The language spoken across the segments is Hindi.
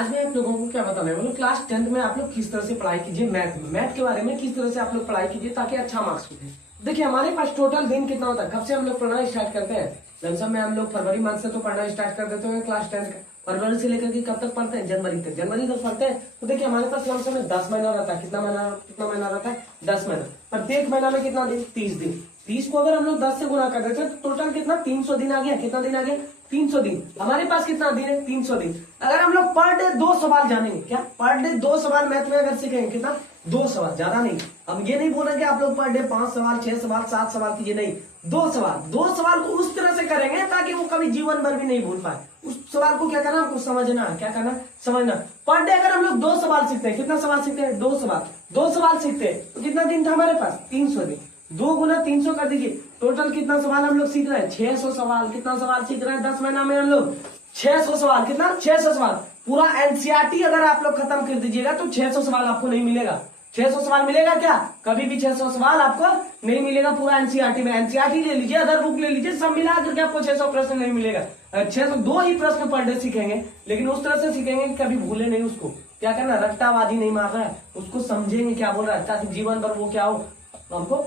आज मैं आप लोगों को क्या बताने वाला हूँ, क्लास 10th में आप लोग किस तरह से पढ़ाई कीजिए, मैथ के बारे में किस तरह से आप लोग पढ़ाई कीजिए ताकि अच्छा मार्क्स मिले। देखिए हमारे पास टोटल दिन कितना होता है, कब से हम लोग पढ़ना स्टार्ट करते हैं। लमसम में हम लोग फरवरी मंथ से तो पढ़ना स्टार्ट कर देते हैं क्लास 10th का। फरवरी से लेकर के कब तक पढ़ते हैं, जनवरी तक। जनवरी तक पढ़ते हैं तो देखिए हमारे पास लमसम में 10 महीना रहता है। कितना महीना रहता है, 10 महीना। प्रत्येक महीना में कितना दिन, 30 दिन। 30 को अगर हम लोग 10 से गुना कर देते हैं तो टोटल कितना, 300 दिन आ गया। कितना दिन आ गया, 300 दिन। हमारे पास कितना दिन है, 300 दिन। अगर हम लोग पर डे 2 सवाल जानेंगे, क्या पर डे 2 सवाल मैथ में अगर सीखेंगे, कितना, 2 सवाल, ज्यादा नहीं। अब ये नहीं बोल रहे कि आप लोग पर डे 5 सवाल 6 सवाल 7 सवाल कीजिए, नहीं, 2 सवाल को उस तरह से करेंगे ताकि वो कभी जीवन भर भी नहीं भूल पाए। उस सवाल को क्या करना, आपको समझना। क्या करना, समझना। पर डे अगर हम लोग 2 सवाल सीखते हैं, कितना सवाल सीखते हैं, 2 सवाल सीखते हैं तो कितना दिन था हमारे पास, 300 दिन। 2 गुना 300 कर दीजिए, टोटल कितना सवाल हम लोग सीख रहे हैं, 600 सवाल। कितना सवाल सीख रहे हैं 10 महीना में हम लोग, 600 सवाल। कितना, 600 सवाल। पूरा एनसीईआरटी अगर आप लोग खत्म कर दीजिएगा तो 600 सवाल आपको नहीं मिलेगा। 600 सवाल मिलेगा क्या, कभी भी 600 सवाल आपको नहीं मिलेगा पूरा एनसीईआरटी में। एनसीईआरटी ले लीजिए, अदर बुक ले लीजिए, सब मिला करके आपको 600 प्रश्न नहीं मिलेगा। 602 ही प्रश्न पर डे सीखेंगे, लेकिन उस तरह से सीखेंगे कि कभी भूले नहीं उसको। क्या करना, रट्टाबाजी नहीं मार रहा है, उसको समझेंगे क्या बोल रहा है ताकि जीवन भर वो क्या हो, हमको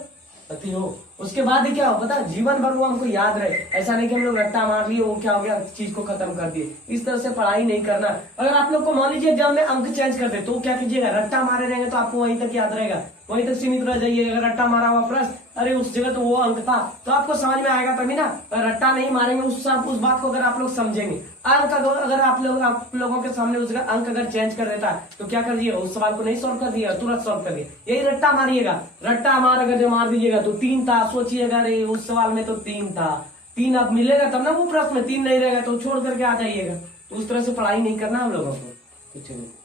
पति हो। उसके बाद ही क्या हो पता, जीवन भर वो हमको याद रहे। ऐसा नहीं कि हम लोग रट्टा मार लिए, वो क्या हो गया, चीज को खत्म कर दिए। इस तरह से पढ़ाई नहीं करना। अगर आप लोग को मान लीजिए एग्जाम में अंक चेंज कर दे तो क्या कीजिएगा, रट्टा मारे रहेंगे तो आपको वहीं तक याद रहेगा, वहीं तक सीमित रह जाइए। अगर रट्टा मारा हुआ प्रश्न, अरे उस जगह तो वो अंक था, तो आपको समझ में आएगा तभी ना। रट्टा नहीं मारेंगे, उस बात को अगर आप लोग समझेंगे। अंक अगर आप लोगों के सामने उस जगह अंक अगर चेंज कर देता है तो क्या कर दिए, उस सवाल को नहीं सॉल्व कर दिया, तुरंत सॉल्व कर दिया। यही रट्टा मारिएगा, रट्टा अगर जो मार दीजिएगा तो 3 था, सोचिएगा अरे उस सवाल में तो 3 था, 3 अब मिलेगा तब ना वो प्रश्न में, 3 नहीं रहेगा तो छोड़ करके आ जाइएगा। तो उस तरह से पढ़ाई नहीं करना हम लोगों को।